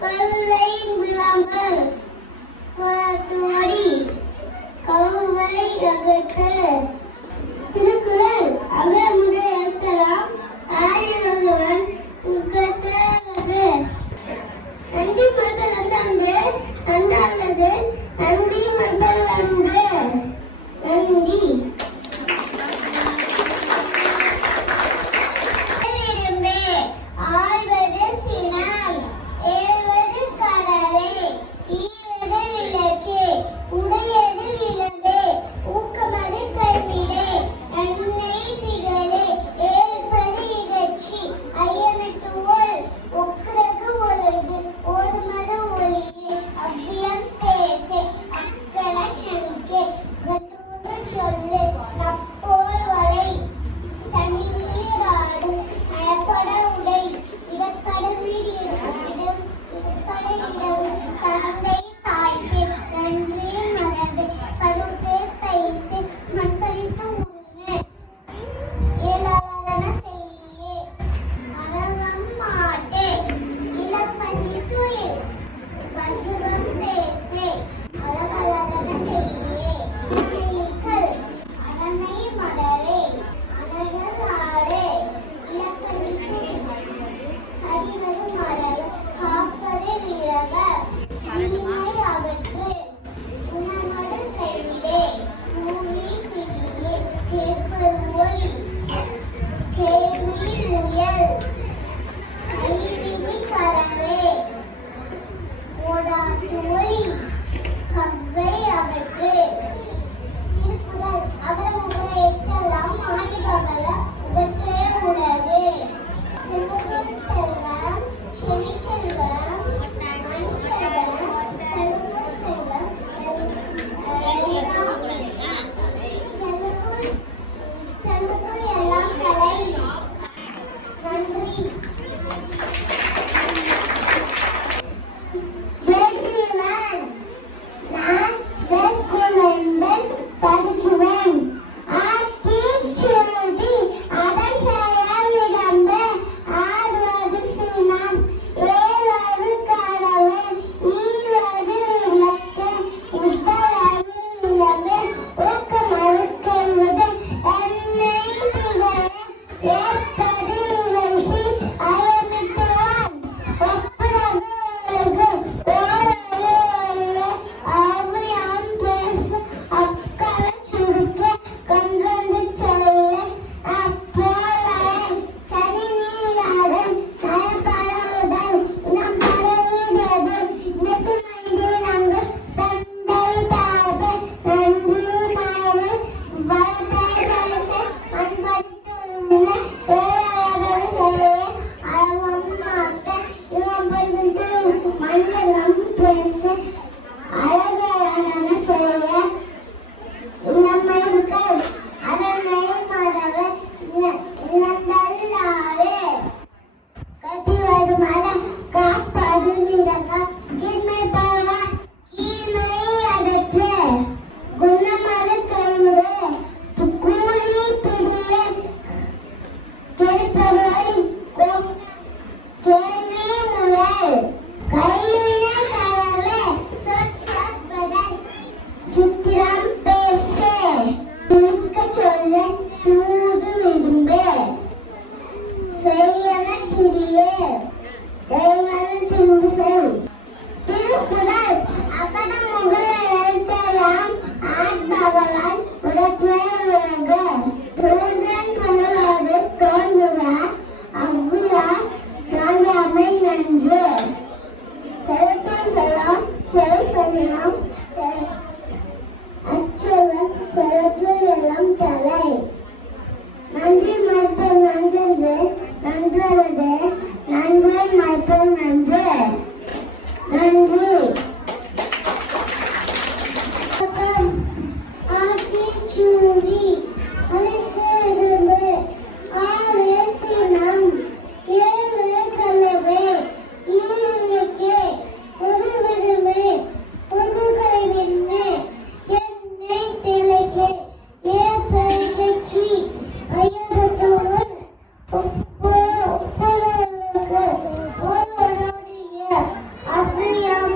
கொல்லை விழா அகற்று. திருக்குறள் அகர முதல் எழுத்தெல்லாம் ஆதி பகவன் உகத்தது. நன்றி மகள் அன்று அன்றானது நன்றி மகள் அன்று நன்றி. ஆழ்வது சினம், ஏழ்வது கடலை, ஈவது விளக்கு, உடையது விளம்பே, ஊக்கமது கல்விலே, நன்மை திகழே, ஏற்பது இகழ்ச்சி, ஐயமிட்டு ஒல், ஒக்கிறது ஒழுகு, ஓர்மது ஒளியே, அவ்வியம் பேசே, அக்கட சனிக்கே, கற்றூன்று சொல்லு, நப்போல் வலை, தனிவீராடு, நயப்பட உடை, இடப்பட வீடு இடம், இருப்பட இடம், தந்தை தாய்க்கு நன்றி மரபு, கருத்து பைசு, மண்பளித்து உருவு, ஏழாளன செய்யே, மரகம் மாட்டே, இளப்பஞ்சி துயில், வஞ்சுகம் பேசே, அழகழகன செய்யே, அணைகள், அரணை மடவே, அணகள் ஆடே, இளப்பஞ்சி துயில், அடிவது மரபு, காப்பது விரக, தீமை அகற்று, குணமடு கையிலே, பூமி பிடியே, கேட்பது ஒளி, கேள்வி முயல், கைவிழி பறவை, ஓடாது ஒளி, கவ்வை அகற்று. திருக்குறள் அகர முதல் எழுத்தெல்லாம் ஆதி பகவன் உகத்தே உலகு. செல்வம் செல்வம், செவி செல்வம், மண் செல்வம், செல்வத்துள் செல்வம், செல்வத்துள் எல்லாம் கலை. நன்றி. வேற்றுவன் நான் வெற்குணர்ந்தன் பதுக்குவன் ஆத்திச்சூடி அதன் செயல் விளம்ப ஆடுவது சினம் ஏழ்வது கடவுள் ஈழ்வது விளக்கு உப்பளவு விளம்பு ஊக்கமது கல்வது எண்ணெய் திகழ ஏற்பது நிகழ்ச்சி அயமிட்டுவான் ஒப்புரவு ஒழுகு ஓரளவு ஒழுகு அவ்வியம் பேசு அக்கல சுருக்க கன்றந்து சொல்ல அப்போலன் சரி நீராடன் நயப்படவுடன் இனம் பரவிடது இனத்து மைந்தே நாங்கள் தந்தை தாழ்வு நன்றி மாவு வளத்தை வளத்தை அன்பளித்து உள்ள ஏழாவது சேவை அறவம் மாட்ட இவன் பகிர்ந்து மஞ்சளம் பேச அழகழகான சேவை இனமர்கள் அரணை மரவர் இனந்தல்லாரே கட்டிவது மரம் காப்பது விரகம் கீழ்மை பரவ கீழ்மை அகற்று குணமது தொழுது கூலி பிடியே கேட்பவரை கேள்வி முயல் கைவின கலவை சொற்பதன் சித்திரம் பேசே இருக்க சொல்ல சூது விரும்பே செய்யன திரியே தேவன தின்புசம். திருக்குறள் அகர முதல் எழுத்தெல்லாம் ஆதி பகவன் உகத்தே உலகு. தோன்றல் புகழோடு தோன்றுவார் அவ்வியார் தோன்றாமை நன்று. செலுத்தும் செல்வம் செவி செல்வம் அச்சொல்வம் செலுத்தும் எல்லாம் தலை. நன்றி மறுப்பது நன்றென்று நன்றது நன்மை மறுப்பது நன்று. நன்றி. ஆத்திச்சூடி அரிசிரும்பு ஆறு சினம் ஏழு கலவை ஈவிளக்கே ஒரு விடுமை ஒரு கழிவின்மை எண்ணெய் திளைக்கே ஏற்பயிற்சி ஐயப்பட்டவன் ஒப்புரவுக்கு ஒரு அவ்வியம்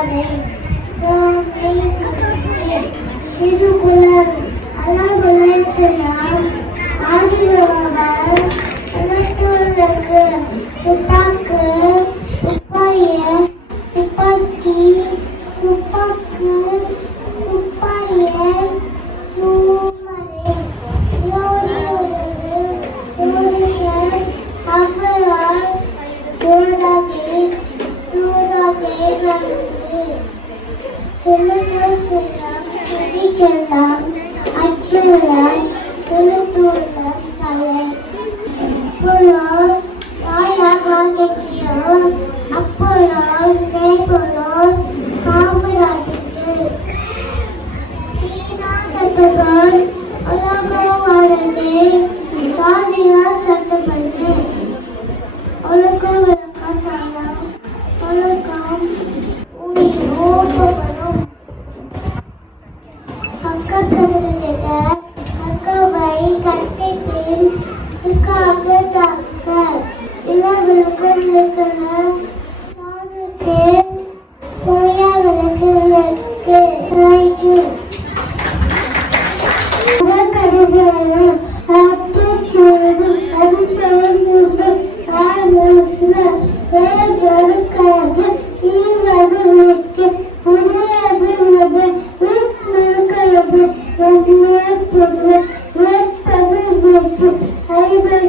மாலை திருக்குறள் அளவுலாம் ஆகியோரால் எழுத்துள்ளக்கு துப்பாக்கு துப்பாய துப்பாக்கி துப்பாக்கு துப்பாய தூமரை யோரியோடு யோரியர் அவ்வளால் யோராகே யோராகே நன்று செல்லுங்கள் செல்லம் செடி செல்லம் அச்சுள்ளம் எழுத்துள்ளம் தலை புலோர் தாயாகியோர் அப்போலோர் நேபுலோர் பாம்பராட்டிக்கு சீனா சட்டப்போல் உலகவாரதே காதியார் சட்டப்பண்ணு உலகம் விளக்கம் தரம் உலகம் ஓப்பவரும் பக்கத்தில் அக்கவை கட்டை பெண் இதுக்காக தாக்க இளவிளக்கு விளக்குன சாதத்தை பொய்யா விளக்கு விளக்கு ராய்ச்சு கருவேலும் அத்துச்சூடும் அரிசவந்து ஆமோசன வேறுக்காக இவரு வைக்க உதவி உதவி உட்மெருக்கிறது பொருள் வேப்பது வைத்து ஐம்பது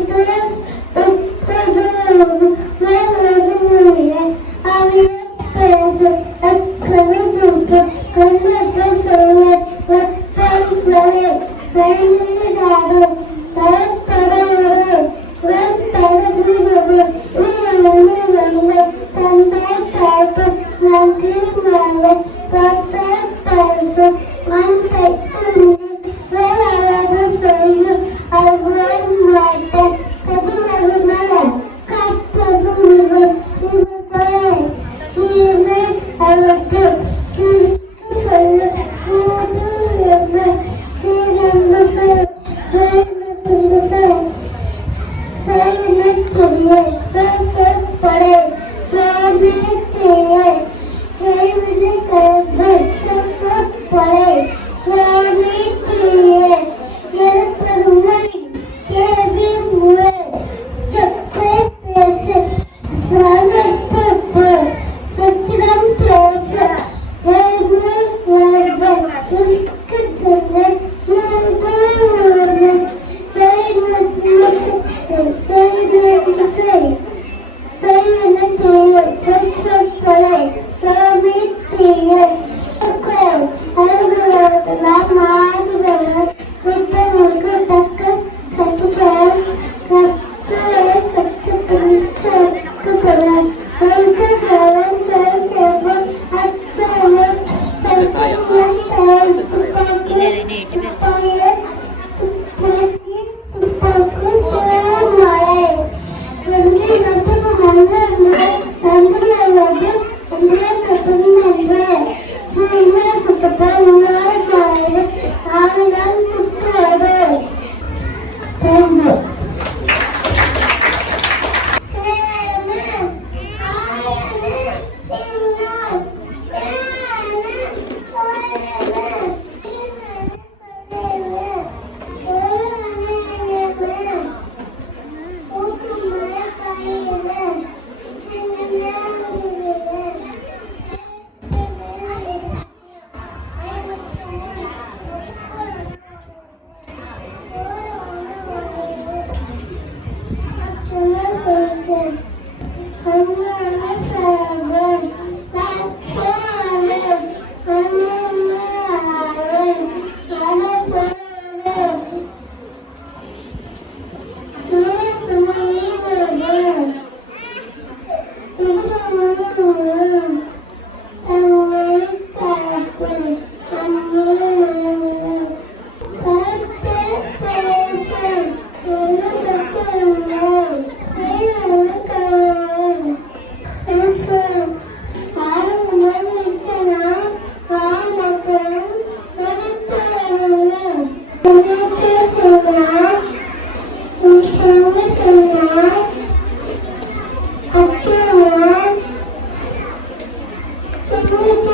Thank you.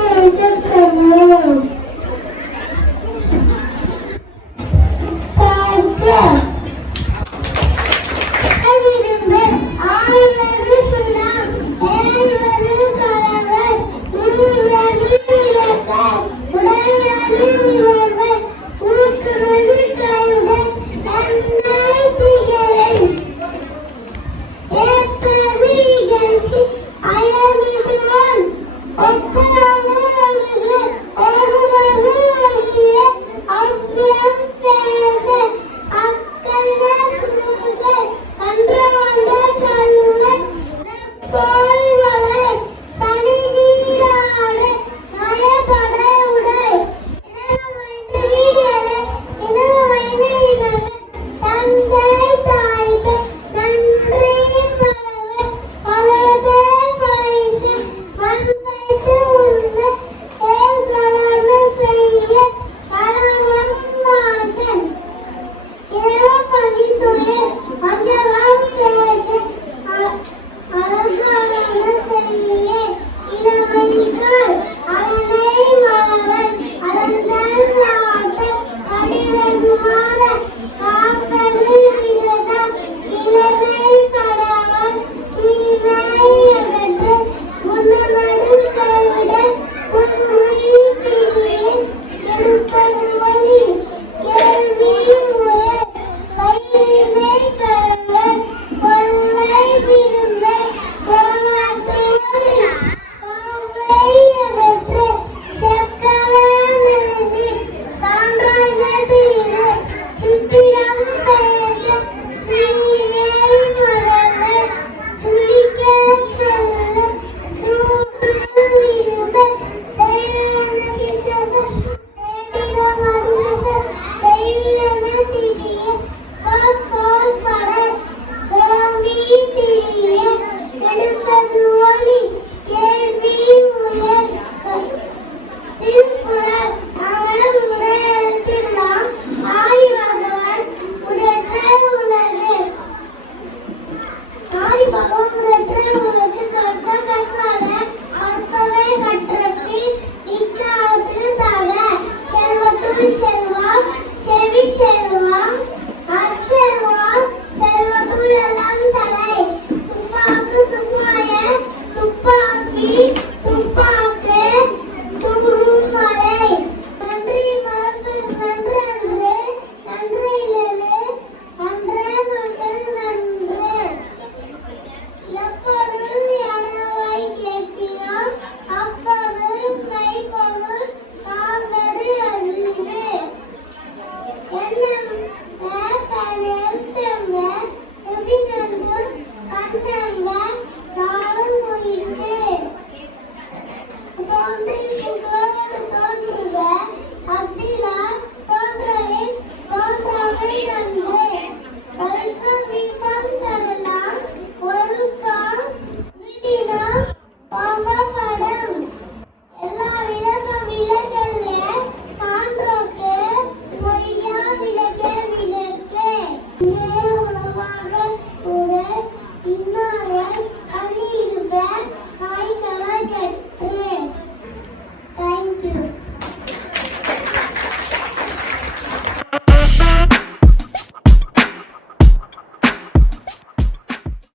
foundation